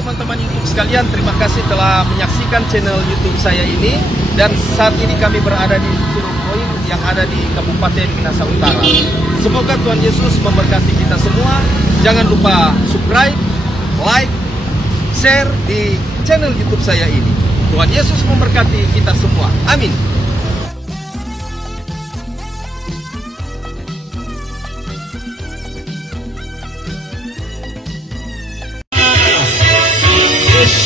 Teman-teman YouTube sekalian, terima kasih telah menyaksikan channel YouTube saya ini. Dan saat ini kami berada di Curug Koin yang ada di Kabupaten Minahasa Utara. Semoga Tuhan Yesus memberkati kita semua. Jangan lupa subscribe, like, share di channel YouTube saya ini. Tuhan Yesus memberkati kita semua. Amin.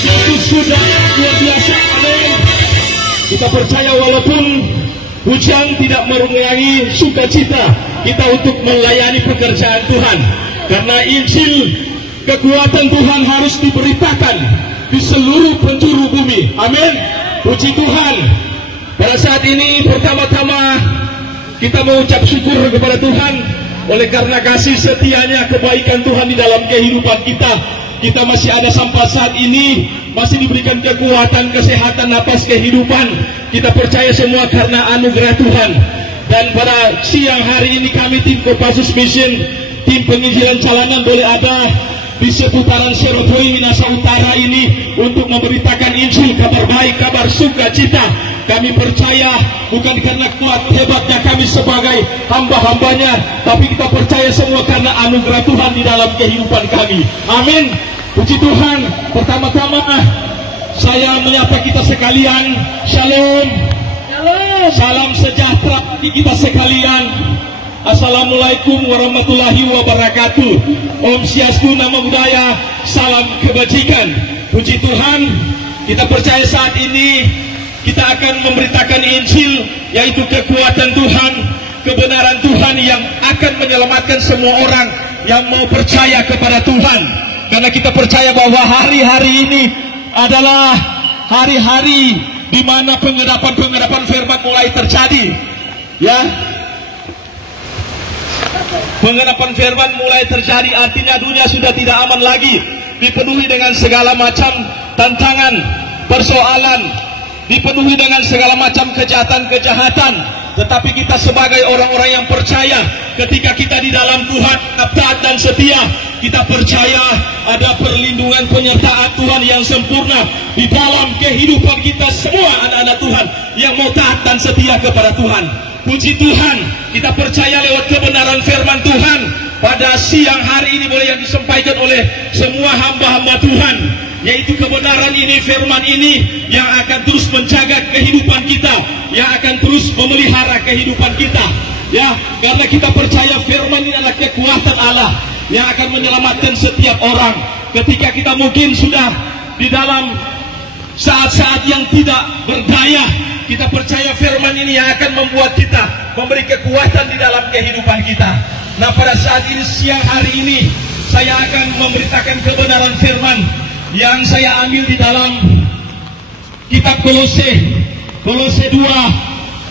Itu sudah luar biasa. Amin. Kita percaya walaupun hujan tidak mengurangi sukacita kita untuk melayani pekerjaan Tuhan, karena Injil kekuatan Tuhan harus diberitakan di seluruh penjuru bumi. Amin. Puji Tuhan. Pada saat ini pertama-tama kita mengucap syukur kepada Tuhan oleh karena kasih setianya, kebaikan Tuhan di dalam kehidupan kita. Kita masih ada sampai saat ini, masih diberikan kekuatan, kesehatan, napas kehidupan. Kita percaya semua karena anugerah Tuhan. Dan pada siang hari ini kami tim Kopassus Mission, tim penginjilan Calanan boleh ada di seputaran Serotoy Minahasa Utara ini untuk memberitakan Injil, kabar baik, kabar sukacita. Kami percaya bukan karena kuat hebatnya kami sebagai hamba-hambanya, tapi kita percaya semua karena anugerah Tuhan di dalam kehidupan kami. Amin. Puji Tuhan. Pertama-tama saya menyapa kita sekalian. Shalom. Shalom. Salam sejahtera bagi kita sekalian. Assalamualaikum warahmatullahi wabarakatuh. Om Swastiastu, Namo Buddhaya. Salam kebajikan. Puji Tuhan. Kita percaya saat ini kita akan memberitakan Injil, yaitu kekuatan Tuhan, kebenaran Tuhan yang akan menyelamatkan semua orang yang mau percaya kepada Tuhan. Karena kita percaya bahwa hari-hari ini adalah hari-hari di mana penghadapan firman mulai terjadi. Ya, penghadapan firman mulai terjadi, artinya dunia sudah tidak aman lagi, dipenuhi dengan segala macam tantangan, persoalan, dipenuhi dengan segala macam kejahatan. Tetapi kita sebagai orang-orang yang percaya, ketika kita di dalam Tuhan taat dan setia, kita percaya ada perlindungan penyertaan Tuhan yang sempurna di dalam kehidupan kita semua anak-anak Tuhan yang mau taat dan setia kepada Tuhan. Puji Tuhan, kita percaya lewat kebenaran firman Tuhan pada siang hari ini boleh yang disampaikan oleh semua hamba-hamba Tuhan, yaitu kebenaran ini, firman ini yang akan terus menjaga kehidupan kita, yang akan terus memelihara kehidupan kita. Ya, karena kita percaya firman ini adalah kekuatan Allah yang akan menyelamatkan setiap orang. Ketika kita mungkin sudah di dalam saat-saat yang tidak berdaya, kita percaya firman ini yang akan membuat kita, memberi kekuatan di dalam kehidupan kita. Nah, pada saat ini, siang hari ini, saya akan memberitakan kebenaran firman yang saya ambil di dalam kitab Kolose 2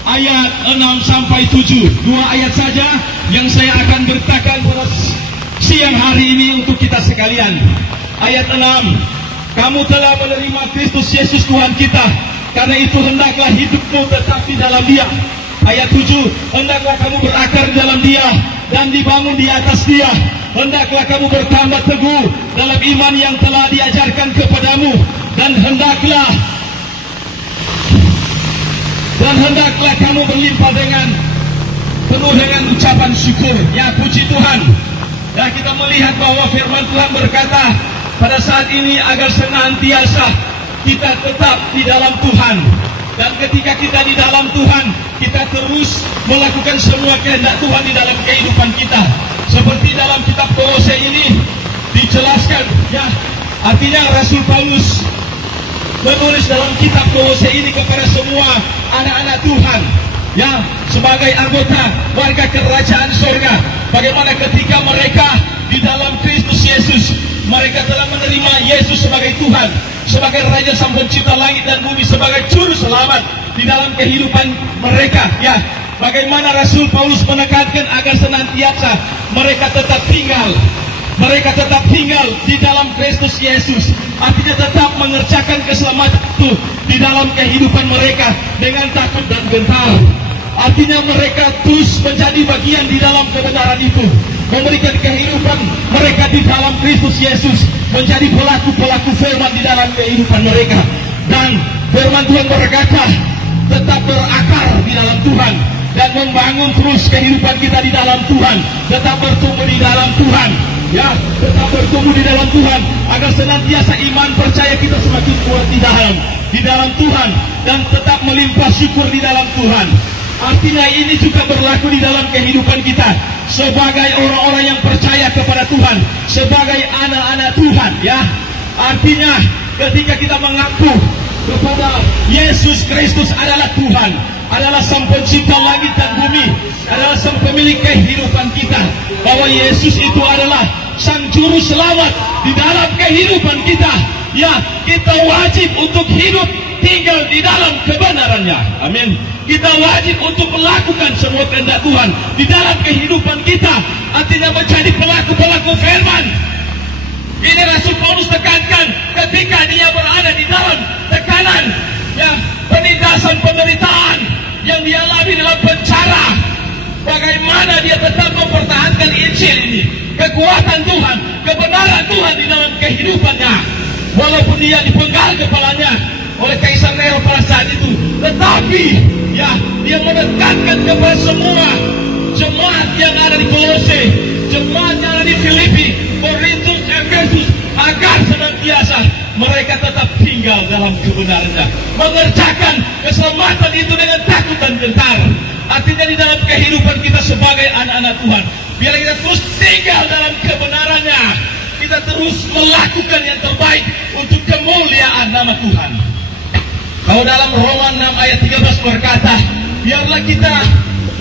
ayat 6 sampai 7. 2 ayat saja yang saya akan beritakan pada siang hari ini untuk kita sekalian. Ayat 6, kamu telah menerima Kristus Yesus Tuhan kita, karena itu hendaklah hidupmu tetap di dalam Dia. Ayat 7, hendaklah kamu berakar dalam Dia dan dibangun di atas Dia. Hendaklah kamu bertambah teguh dalam iman yang telah diajarkan kepadamu, dan hendaklah kamu berlimpah dengan penuh dengan ucapan syukur. Ya, puji Tuhan. Ya, kita melihat bahwa firman Tuhan berkata pada saat ini agar senantiasa kita tetap di dalam Tuhan. Dan ketika kita di dalam Tuhan, kita terus melakukan semua kehendak Tuhan di dalam kehidupan kita. Seperti dalam kitab Kolose ini dijelaskan, ya, artinya Rasul Paulus menulis dalam kitab Kolose ini kepada semua anak-anak Tuhan, ya, sebagai anggota warga kerajaan sorga. Bagaimana ketika mereka di dalam Kristus Yesus, mereka telah menerima Yesus sebagai Tuhan, sebagai Raja Sang Pencipta langit dan bumi, sebagai Juru Selamat di dalam kehidupan mereka. Ya, bagaimana Rasul Paulus menekankan agar senantiasa mereka tetap tinggal mereka tetap tinggal di dalam Kristus Yesus. Artinya tetap mengerjakan keselamatan itu di dalam kehidupan mereka dengan takut dan gentar. Artinya mereka terus menjadi bagian di dalam kebenaran itu, memberikan kehidupan mereka di dalam Kristus Yesus, menjadi pelaku-pelaku firman di dalam kehidupan mereka. Dan firman Tuhan berkata, tetap berakar di dalam Tuhan dan membangun terus kehidupan kita di dalam Tuhan, tetap bertumbuh di dalam Tuhan, ya, tetap bertumbuh di dalam Tuhan, agar senantiasa iman percaya kita semakin kuat di dalam Tuhan, dan tetap melimpah syukur di dalam Tuhan. Artinya ini juga berlaku di dalam kehidupan kita sebagai orang-orang yang percaya kepada Tuhan, sebagai anak-anak Tuhan, ya. Artinya ketika kita mengaku kepada Yesus Kristus adalah Tuhan, adalah Sang Pencipta langit dan bumi, adalah Sang pemilik kehidupan kita, bahwa Yesus itu adalah Sang Juru Selamat di dalam kehidupan kita, ya, kita wajib untuk hidup tinggal di dalam kebenarannya. Amin. Kita wajib untuk melakukan semua kehendak Tuhan di dalam kehidupan kita, artinya menjadi pelaku-pelaku firman. Ini Rasul Paulus tekankan ketika dia berada di dalam tekanan, ya, penindasan, penderitaan yang dia alami dalam penjara. Bagaimana dia tetap mempertahankan Injil ini, kekuatan Tuhan, kebenaran Tuhan di dalam kehidupannya, walaupun dia dipenggal kepalanya oleh Kaisar Nero pada saat itu, tetapi ya, dia menekankan kepada semua jemaat yang ada di Kolose, jemaat yang ada di Filipi, Korintus, Efesus, agar senantiasa mereka tetap tinggal dalam kebenarannya, mengerjakan keselamatan itu dengan takut dan gentar. Artinya di dalam kehidupan kita sebagai anak-anak Tuhan, biar kita terus tinggal dalam kebenarannya, kita terus melakukan yang terbaik untuk kemuliaan nama Tuhan. Kalau dalam Roma 6 ayat 13 berkata, biarlah kita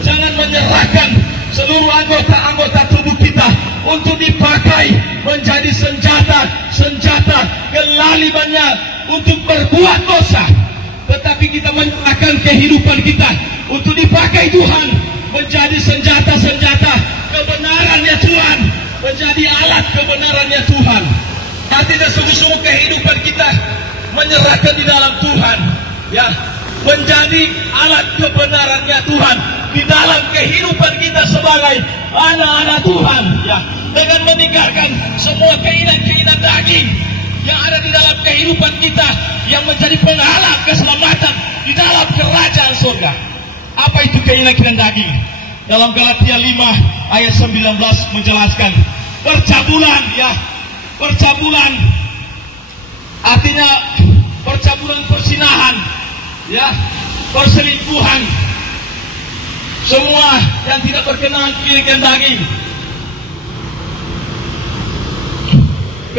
jangan menyerahkan seluruh anggota-anggota tubuh kita untuk dipakai menjadi senjata kelalimannya untuk berbuat dosa, tetapi kita menyerahkan kehidupan kita untuk dipakai Tuhan menjadi senjata kebenarannya Tuhan, menjadi alat kebenarannya Tuhan. Artinya sungguh-sungguh kehidupan kita menyerahkan di dalam Tuhan, ya, menjadi alat kebenarannya Tuhan di dalam kehidupan kita sebagai anak-anak Tuhan, ya, dengan meninggalkan semua keinginan-keinginan daging yang ada di dalam kehidupan kita yang menjadi penghalang keselamatan di dalam kerajaan surga. Apa itu keinginan-keinginan daging? Dalam Galatia 5 ayat 19 menjelaskan percabulan, ya, percabulan artinya percabulan persinahan, ya, perselingkuhan, semua yang tidak berkenan keinginan daging,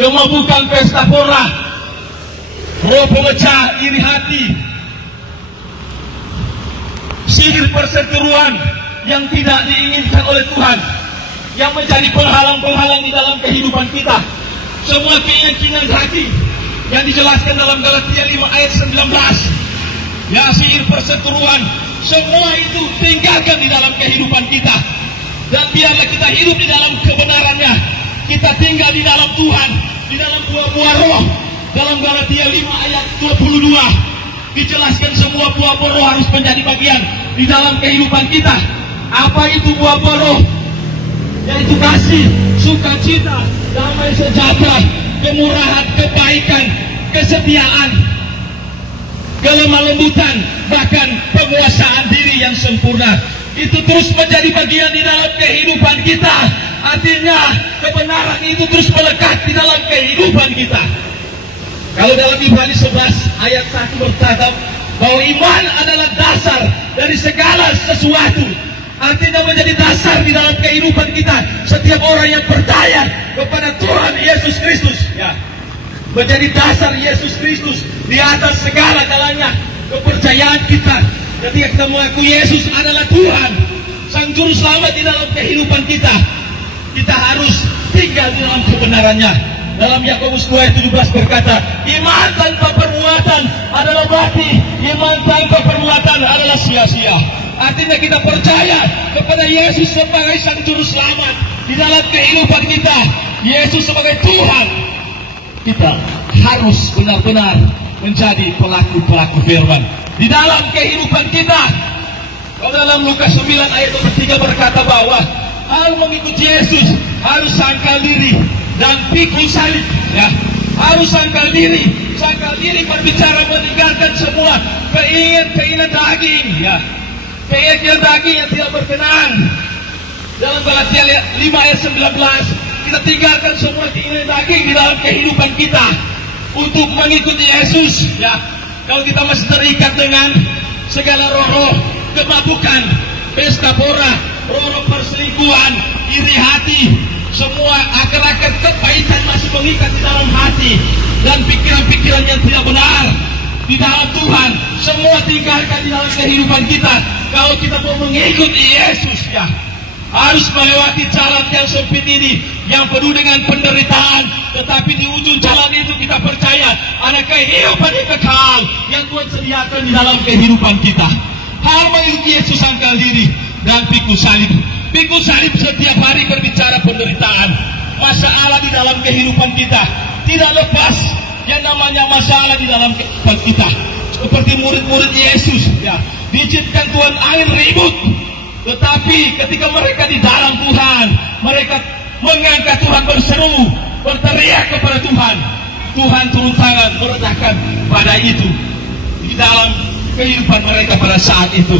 kemabukan, pesta pora, roh pemecah, iri hati, sihir perseteruan yang tidak diinginkan oleh Tuhan, yang menjadi penghalang-penghalang di dalam kehidupan kita. Semua keinginan daging yang dijelaskan dalam Galatia 5 ayat 19, ya, sihir perseteruan, semua itu tinggalkan di dalam kehidupan kita, dan biarlah kita hidup di dalam kebenarannya. Kita tinggal di dalam Tuhan, di dalam buah-buah roh. Dalam Galatia 5 ayat 22 dijelaskan semua buah-buah roh harus menjadi bagian di dalam kehidupan kita. Apa itu buah-buah roh? Yaitu kasih, sukacita, damai sejahtera, kemurahan, kebaikan, kesetiaan, kelemah lembutan, bahkan penguasaan diri yang sempurna. Itu terus menjadi bagian di dalam kehidupan kita. Artinya kebenaran itu terus melekat di dalam kehidupan kita. Kalau dalam Ibrani 11 ayat 1 berkata bahwa iman adalah dasar dari segala sesuatu. Artinya menjadi dasar di dalam kehidupan kita. Setiap orang yang percaya kepada Tuhan Yesus Kristus, ya, menjadi dasar Yesus Kristus di atas segala galanya. Kepercayaan kita ketika kita mengakui Yesus adalah Tuhan, Sang Juru Selamat di dalam kehidupan kita, kita harus tinggal di dalam kebenarannya. Dalam Yakobus 2 ayat 17 berkata, iman tanpa perbuatan adalah mati, iman tanpa perbuatan adalah sia-sia. Artinya kita percaya kepada Yesus sebagai Sang Juru Selamat di dalam kehidupan kita, Yesus sebagai Tuhan, kita harus benar-benar menjadi pelaku-pelaku firman di dalam kehidupan kita. Kalau dalam Lukas 9 ayat 3 berkata bahwa harus mengikuti Yesus, harus sangkal diri dan pikul salib. Ya, harus sangkal diri. Sangkal diri berbicara meninggalkan semua keinginan daging. Ya, keinginan daging yang tidak berkenan. Dalam Galatia 5 ayat 19, kita tinggalkan semua keinginan daging di dalam kehidupan kita untuk mengikuti Yesus. Ya, kalau kita masih terikat dengan segala roh-roh kemabukan, pesta pora, roh-roh perselingkuhan, iri hati, semua akar-akar kepahitan masih mengikat di dalam hati, dan pikiran-pikiran yang tidak benar di dalam Tuhan, semua tinggalkan di dalam kehidupan kita. Kalau kita mau mengikuti Yesus, ya, harus melewati jalan yang sempit ini, yang penuh dengan penderitaan, tetapi di ujung jalan itu kita percaya ada kehidupan yang kekal yang Tuhan sediakan di dalam kehidupan kita. Harus mengikuti Yesus, sangkal diri dan pikul salib. Pikul salib setiap hari berbicara penderitaan, masalah di dalam kehidupan kita. Tidak lepas yang namanya masalah di dalam kehidupan kita. Seperti murid-murid Yesus, ya, diizinkan Tuhan angin ribut, tetapi ketika mereka di dalam Tuhan, mereka mengangkat Tuhan, berseru, berteriak kepada Tuhan. Tuhan turun tangan, meredakan badai itu di dalam kehidupan mereka pada saat itu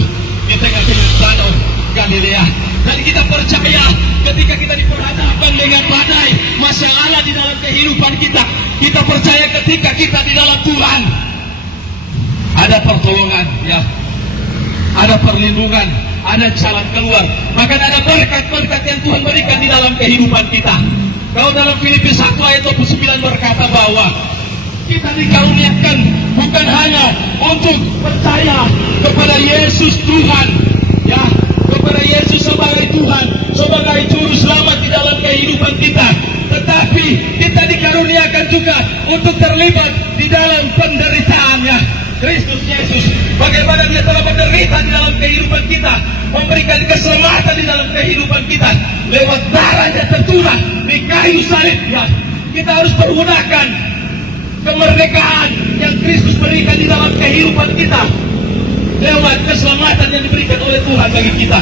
di tengah-tengah danau Galilea. Dan kita percaya ketika kita diperhadapkan dengan badai masalah di dalam kehidupan kita, kita percaya ketika kita di dalam Tuhan ada pertolongan, ya, ada perlindungan, ada jalan keluar, bahkan ada berkat-berkat yang Tuhan berikan di dalam kehidupan kita. Kalau dalam Filipi 1 ayat 29 berkata bahwa kita dikaruniakan bukan hanya untuk percaya kepada Yesus Tuhan, ya, kepada Yesus sebagai Tuhan, sebagai juru selamat di dalam kehidupan kita, tetapi kita dikaruniakan juga untuk terlibat di dalam penderitaannya. Kristus Yesus, bagaimana Dia telah menderita di dalam kehidupan kita, memberikan keselamatan di dalam kehidupan kita lewat darahnya tercurah di kayu salib. Ya, kita harus pergunakan kemerdekaan yang Kristus berikan di dalam kehidupan kita lewat keselamatan yang diberikan oleh Tuhan bagi kita,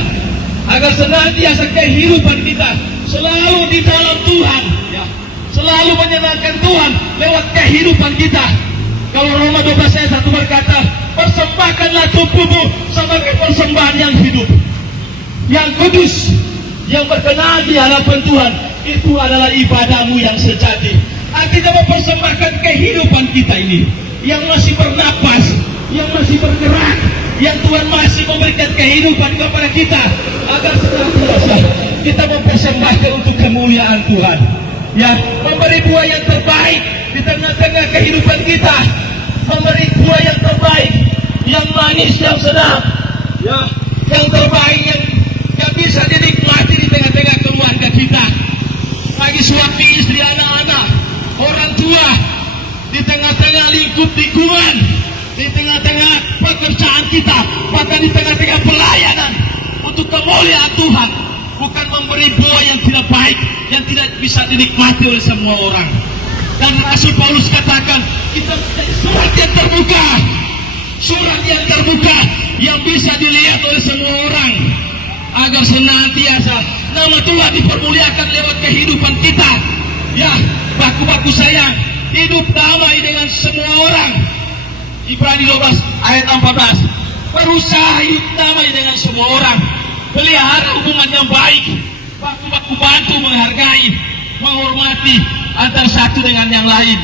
agar senantiasa kehidupan kita selalu di dalam Tuhan, ya, selalu menyenangkan Tuhan lewat kehidupan kita. Kalau Roma 12 ayat 1 berkata, persembahkanlah tubuhmu sebagai persembahan yang hidup, yang kudus, yang berkenan di hadapan Tuhan. Itu adalah ibadahmu yang sejati. Artinya mempersembahkan kehidupan kita ini, yang masih bernapas, yang masih bergerak, yang Tuhan masih memberikan kehidupan kepada kita, agar senantiasa kita mempersembahkan untuk kemuliaan Tuhan. Ya, memberi buah yang terbaik di tengah-tengah kehidupan kita, memberi buah yang terbaik, yang manis, yang sedap, ya, yang terbaik yang bisa dinikmati di tengah-tengah keluarga kita, bagi suami, istri, anak-anak, orang tua, di tengah-tengah lingkungan, di tengah-tengah pekerjaan kita, bahkan di tengah-tengah pelayanan untuk kemuliaan Tuhan. Bukan memberi buah yang tidak baik, yang tidak bisa dinikmati oleh semua orang. Dan Rasul Paulus katakan, kita menjadi surat yang terbuka, surat yang terbuka yang bisa dilihat oleh semua orang, agar senantiasa nama Tuhan dipermuliakan lewat kehidupan kita. Ya, baku-baku sayang, hidup damai dengan semua orang. Ibrani 12 ayat 14, berusaha hidup damai dengan semua orang, pelihara hubungan yang baik, baku-baku bantu, menghargai, menghormati antara satu dengan yang lain.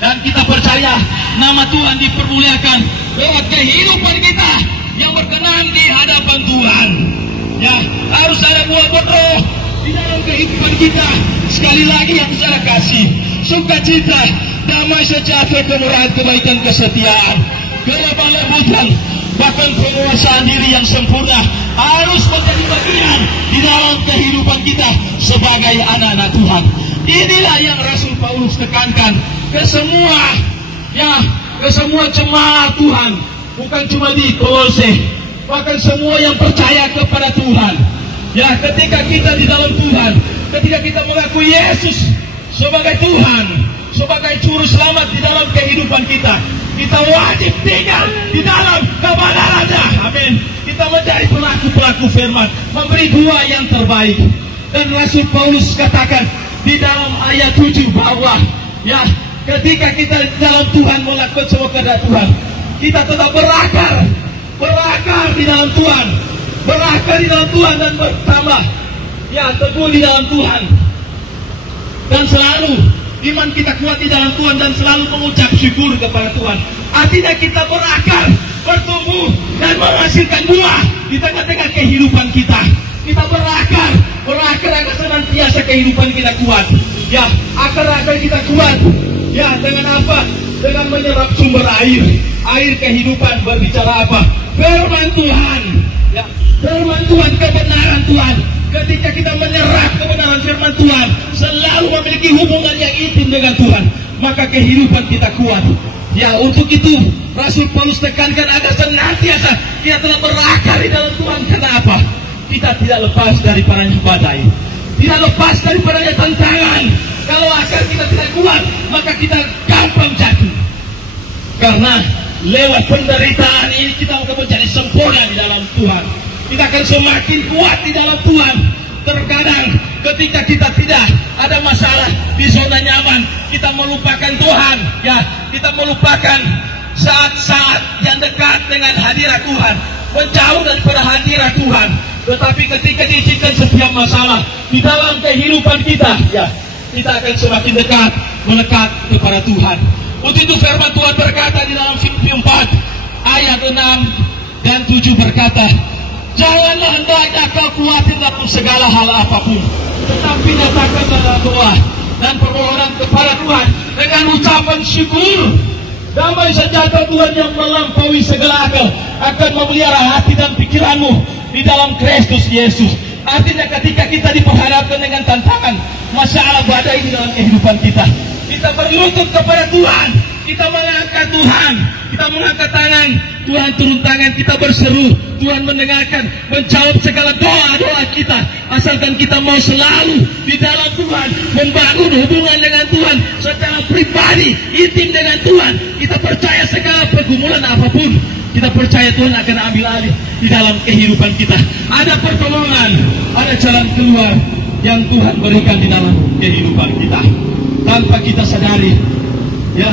Dan kita percaya nama Tuhan dipermuliakan lewat kehidupan kita yang berkenan di hadapan Tuhan. Ya, harus ada buah roh di dalam kehidupan kita. Sekali lagi yang saya kasih, sukacita, damai, sejahtera, kemurahan, kebaikan, kesetiaan, kelemah lembutan, bahkan penguasaan diri yang sempurna harus menjadi bagian di dalam kehidupan kita sebagai anak-anak Tuhan. Inilah yang Rasul Paulus tekankan ke semua, ya, ke semua jemaat Tuhan, bukan cuma di Kolose, bahkan semua yang percaya kepada Tuhan. Ya, ketika kita di dalam Tuhan, ketika kita mengakui Yesus sebagai Tuhan, sebagai juru selamat di dalam kehidupan kita. Kita wajib tinggal di dalam kebenarannya. Amin. Kita menjadi pelaku-pelaku firman, memberi dua yang terbaik. Dan Rasul Paulus katakan di dalam ayat 7 bahwa ya, ketika kita dalam Tuhan melakukan semua kehendak Tuhan, kita tetap berakar di dalam Tuhan, berakar di dalam Tuhan dan bertambah ya, teguh di dalam Tuhan. Dan selalu iman kita kuat di dalam Tuhan dan selalu mengucap syukur kepada Tuhan. Artinya kita berakar, bertumbuh dan menghasilkan buah di tengah-tengah kehidupan kita. Kita berakar agar senantiasa kehidupan kita kuat. Ya, akar-akar kita kuat. Ya, dengan apa? Dengan menyerap sumber air kehidupan. Berbicara apa? Firman Tuhan. Ya, firman Tuhan, kebenaran Tuhan. Ketika kita menyerap kebenaran firman Tuhan, selalu memiliki hubungan yang intim dengan Tuhan, maka kehidupan kita kuat. Ya, untuk itu Rasul Paulus tekankan agar senantiasa kita telah berakar di dalam Tuhan. Kenapa? Kita tidak lepas daripada badai, tidak lepas daripada tantangan. Kalau akar kita tidak kuat, maka kita gampang jatuh. Karena lewat penderitaan ini kita akan menjadi sempurna di dalam Tuhan. Kita akan semakin kuat di dalam Tuhan. Terkadang ketika kita tidak ada masalah di zona nyaman, kita melupakan Tuhan. Ya, kita melupakan saat-saat yang dekat dengan hadirat Tuhan, menjauh daripada hadirat Tuhan. Tetapi ketika diizinkan setiap masalah di dalam kehidupan kita, ya, kita akan semakin dekat, melekat kepada Tuhan. Untuk itu firman Tuhan berkata di dalam Filipi 4 ayat 6 dan 7 berkata, janganlah hendaknya kau khawatir dalam segala hal apapun, tetapi nyatakan dalam doa dan permohonan kepada Tuhan dengan ucapan syukur. Damai sejahtera Tuhan yang melampaui segala akal akan memelihara hati dan pikiranmu di dalam Kristus Yesus. Artinya ketika kita diperhadapkan dengan tantangan, masalah badai di dalam kehidupan kita, kita berlutut kepada Tuhan, kita mengangkat Tuhan, kita mengangkat tangan, Tuhan turun tangan, kita berseru, Tuhan mendengarkan, menjawab segala doa-doa kita. Asalkan kita mau selalu di dalam Tuhan, membangun hubungan dengan Tuhan secara pribadi, intim dengan Tuhan. Kita percaya segala pergumulan apapun, kita percaya Tuhan akan ambil alih di dalam kehidupan kita. Ada pertolongan, ada jalan keluar yang Tuhan berikan di dalam kehidupan kita. Tanpa kita sadari, ya,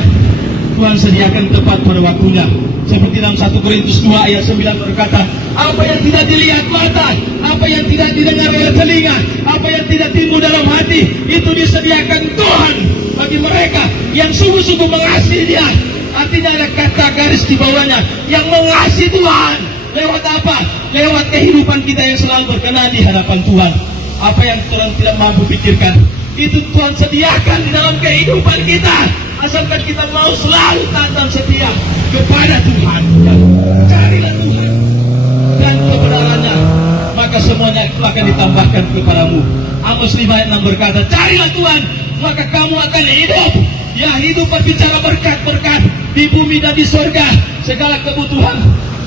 Tuhan sediakan tepat pada waktunya. Seperti dalam 1 Korintus 2 ayat 9 berkata, apa yang tidak dilihat mata, apa yang tidak didengar oleh telinga, apa yang tidak timbul dalam hati, itu disediakan Tuhan bagi mereka yang sungguh-sungguh mengasihi Dia. Artinya ada kata garis di bawahnya, yang mengasihi Tuhan. Lewat apa? Lewat kehidupan kita yang selalu berkenan di hadapan Tuhan. Apa yang Tuhan tidak mampu pikirkan, itu Tuhan sediakan di dalam kehidupan kita. Asalkan kita mau selalu taat dan setia kepada Tuhan. Carilah Tuhan dan kebenarannya, maka semuanya itu akan ditambahkan kepadamu. Amos 5 ayat 6 berkata, carilah Tuhan, maka kamu akan hidup. Ya, hidup berbicara berkat-berkat di bumi dan di surga. Segala kebutuhan,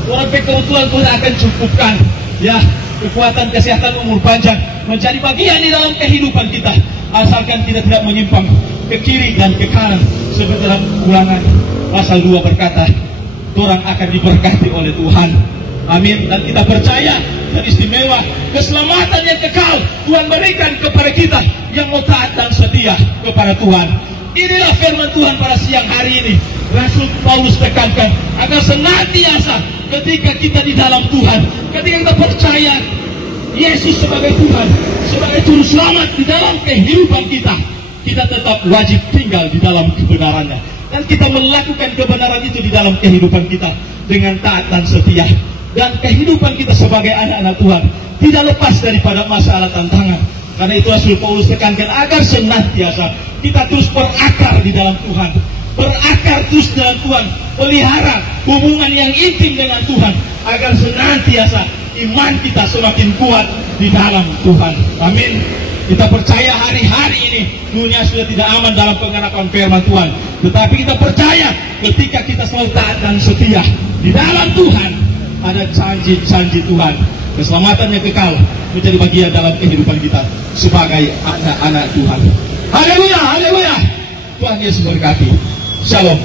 kebutuhan Tuhan akan cukupkan. Ya, kekuatan, kesehatan, umur panjang menjadi bagian di dalam kehidupan kita. Asalkan kita tidak menyimpang ke kiri dan ke kanan. Seperti dalam Ulangan pasal 2 berkata, orang akan diberkati oleh Tuhan. Amin. Dan kita percaya dan istimewa keselamatan yang kekal Tuhan berikan kepada kita yang mau taat dan setia kepada Tuhan. Inilah firman Tuhan pada siang hari ini. Rasul Paulus tekankan agar senantiasa ketika kita di dalam Tuhan, ketika kita percaya Yesus sebagai Tuhan, sebagai juru selamat di dalam kehidupan kita, kita tetap wajib tinggal di dalam kebenarannya. Dan kita melakukan kebenaran itu di dalam kehidupan kita dengan taat dan setia. Dan kehidupan kita sebagai anak-anak Tuhan tidak lepas daripada masalah tantangan. Karena itu Rasul Paulus tekankan agar senantiasa kita terus berakar di dalam Tuhan. Berakar terus dalam Tuhan. Pelihara hubungan yang intim dengan Tuhan. Agar senantiasa iman kita semakin kuat di dalam Tuhan. Amin. Kita percaya hari-hari ini dunia sudah tidak aman dalam pengharapan firman Tuhan. Tetapi kita percaya ketika kita selalu taat dan setia di dalam Tuhan, ada janji-janji Tuhan. Keselamatan yang kekal menjadi bagian dalam kehidupan kita sebagai anak-anak Tuhan. Haleluya, haleluya. Tuhan Yesus berkati. Shalom.